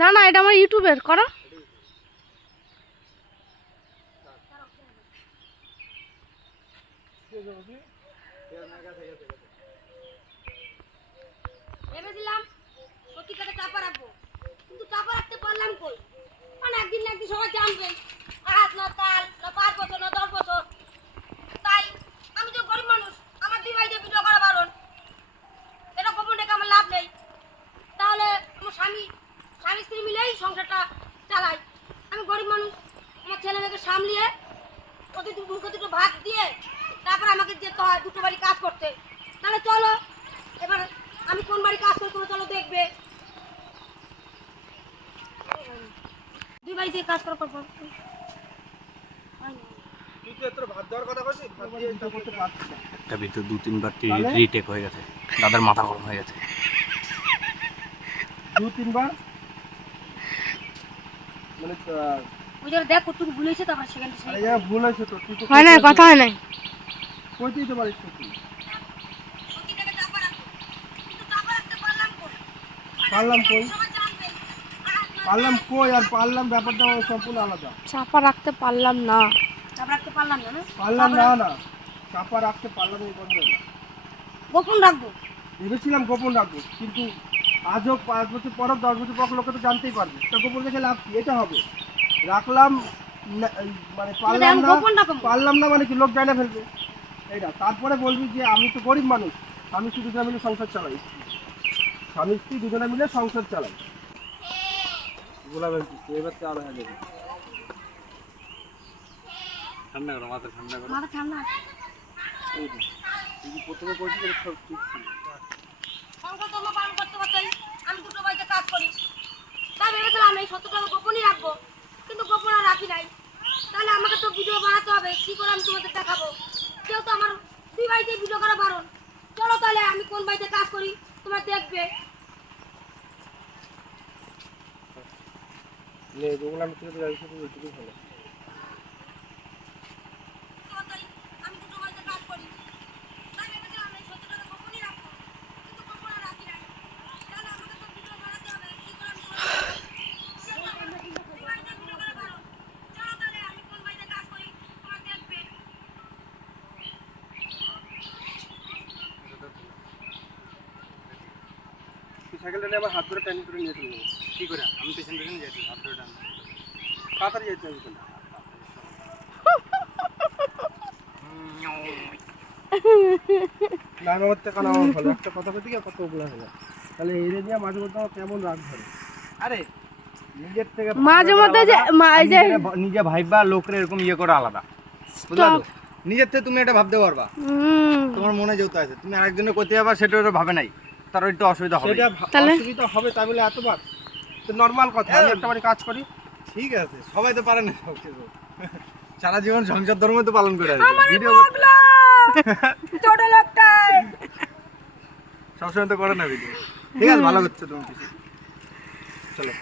না না, এটা আমার ইউটিউবের, করো। চাপা রাখব। কিন্তু চাপা রাখতে পারলাম মানে একদিন না একদিন সবাই জানবে। আজ না কাল না পাঁচ বছর না দশ বছর তাই আমি তো গরিব মানুষ আমার দুই ভাইকে ভিডিও করা বারণ এটা গোপন রেখে আমার লাভ নেই তাহলে আমার স্বামী স্বামী স্ত্রী মিলেই সংসারটা চালাই আমি গরিব মানুষ আমার ছেলে মেয়েকে সামলিয়ে ওদের দু- মুখে দুটো ভাত দিয়ে তারপর আমাকে যেতে হয় দুটো বাড়ি কাজ করতে। তাহলে চলো এবার আমি কোন বাড়ি কাজ করে চলো দেখবে। দুই বাড়ি দিয়ে কাজ করার পর পর- না। তুই তো এত ভাত দেওয়ার কথা বলছিস ভাত দিয়ে এটা করতে পারছিস না। একটা ভিতরে দু তিনবার রিটেক হয়ে গেছে। দাদার মাথা গরম হয়ে গেছে। দু তিনবার? মানে ওই দেখ কতটুকু ভুলেছে তারপর সেখানে আরে যা ভুল হয়েছে তো তুই তো হয় না কথা হয় নাই। কইতেই তো পারিস তুই? পারলাম কই? পারলাম কই আর পারলাম ব্যাপারটা সম্পূর্ণ আলাদা। চাপা রাখতে পারলাম না। চাপ রাখতে পারলাম না না? পারলাম না না। চাপা রাখতে পারলাম এই বন্ধ না গোপন রাখব? ভেবেছিলাম গোপন রাখব কিন্তু আজ হোক পাঁচ বছর পর দশ বছর পর লোকে তো জানতেই পারবে। তা গোপন রেখে লাভ কি? এটা হবে। রাখলাম মানে পারলাম না পারলাম না মানে কি লোক জানা ফেলবে? এইটা তারপরে বলবি যে আমি তো গরিব মানুষ স্বামী স্ত্রী দুজনে মিলে সংসার চালাই। স্বামী স্ত্রী দুজনে মিলে সংসার চালাই। গোলাপ এবার তো আরও হয়ে ঠান্ডা করো মাথা ঠান্ডা করো। মাথা ঠান্ডা এই যে, তুই যে প্রথমে বলছিস এটা সব ঠিক ছিল। সংকল্প ধর্ম পালন করতে করতে আমি দুটো বাড়িতে কাজ করি। তাই ভেবেছিলাম এই সত্য গোপনই রাখব। কিন্তু গোপন আর রাখি নাই। তাহলে আমাকে তো ভিডিও বানাতে হবে, কি করে আমি তোমাদের দেখাবো? কেউ তো আমার দুই বাড়িতে ভিডিও করা বারণ। চলো তাহলে আমি কোন বাড়িতে কাজ করি, তোমরা দেখবে। নে যেগুলো আমি তুলে দিলাম সেগুলো ভালো তাড়াতাড়ি আমি দুটো বাড়িতে কাজ করি তাই ভেবেছিলাম এই সত্য টাকা গোপনই রাখব কিন্তু গোপন আর রাখি নাই তাহলে আমাকে তো ভিডিও বানাতে হবে কি করে আমি তোমাদের দেখাবো? দুই বাড়িতে ভিডিও করা বারণ চলো তাহলে আমি কোন বাড়িতে কাজ করি তোমরা দেখবে তুই সাইকেলটা নিয়ে আবার হাত ধরে টাইম করে নিয়ে চলে কি করে? আমি পেছন পেছন যাচ্ছি হাত ধরে টান তাড়াতাড়ি যেতে হবে কিন্তু না। আমার থেকে কানা আমার ভালো। একটা কথা বলতে গিয়ে কত ওগুলো হলো। তাহলে এরে দিয়ে মাঝে মধ্যে আমার কেমন রাগ ধরে? আরে নিজের থেকে মাঝে মধ্যে যে নিজে ভাইবা লোকের এরকম ইয়ে করা আলাদা। বুঝলা নিজের থেকে তুমি এটা ভাবতে পারবা। হুম, তোমার মনে যেহেতু আছে। তুমি আরেকজনের করতে যাবা সেটা ভাবে নাই। তার একটু অসুবিধা হবে সেটা তাহলে? অসুবিধা হবে তাই বলে এতবার। তো নর্মাল কথা আমি একটা বাড়ি কাজ করি। ঠিক আছে সবাই তো পারে না। সব কিছু সারা জীবন সংসার ধর্ম তো পালন করে ভিডিও ছোট লোকটাই! সবসময় তো করে না ভিডিও ঠিক আছে ভালো করছ তুমি। কিছু চলো।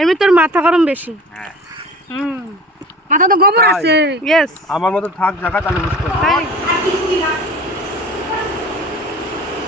এমনি তোর মাথা গরম বেশি। হ্যাঁ। মাথা তো গোবর আছে। ইয়েস আমার মতো থাক জায়গা তাহলে বুঝতে পারব। তাই?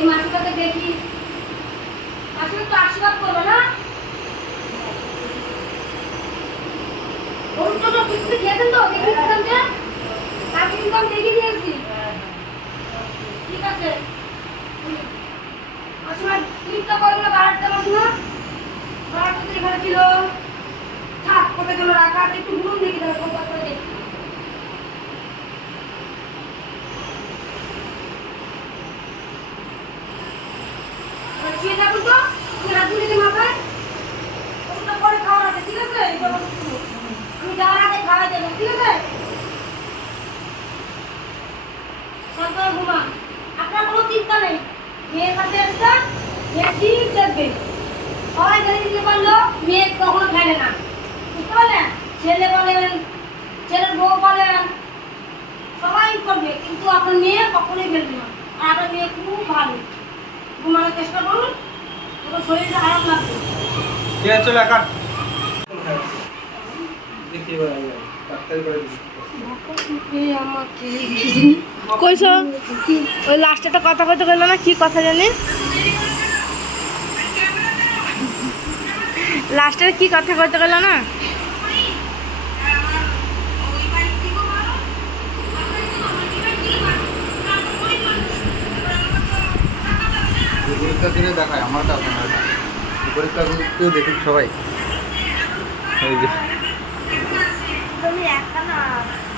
এই মাসিটাকে দেখি। আসলে তো আশীর্বাদ করবে না? ওর কিছু খেয়েছেন তো, দেখি দিয়েছেন যে? তাকে কিন্তু আমি দেখিয়ে দিয়েছি। ঠিক আছে। আসলে ক্লিপটা বাড়াতে পারছি না, বাড়াতে তো এখানে ছিল। থাক, কোথায় গেল রাখা আছে, একটু ঘুরুন দেখি, তাহলে করে দেখি এবার শুয়ে থাকুন তো তুমি হাত ধুয়ে দিই মাথায় ওটা পরে খাওয়ার আছে ঠিক আছে এই জন্য আমি যাওয়ার আগে খাওয়াই দেবো ঠিক আছে সরকার ঘুমা আপনার কোনো চিন্তা নেই মেয়ের কাছে মেয়ে ঠিক দেখবে। সবাই জেনে দিতে পারল মেয়ে কখনো ফেলে না। বুঝতে পারলেন ছেলে বলেন ছেলের বউ বলেন সবাই করবে, কিন্তু আপনার মেয়ে কখনোই ফেলবে না। আর আপনার মেয়ে খুব ভালো। ঘুমানোর চেষ্টা করুন। ওর শরীরটা খারাপ লাগবে। ঠিক আছে চলো কাট দেখি এবার ডাক্তারি করে দিই কথা কইতে গেল না, কি কথা জানি? লাস্টে কি কথা কইতে গেল না? দেখায়, আমারটা দেখুন সবাই। এই যে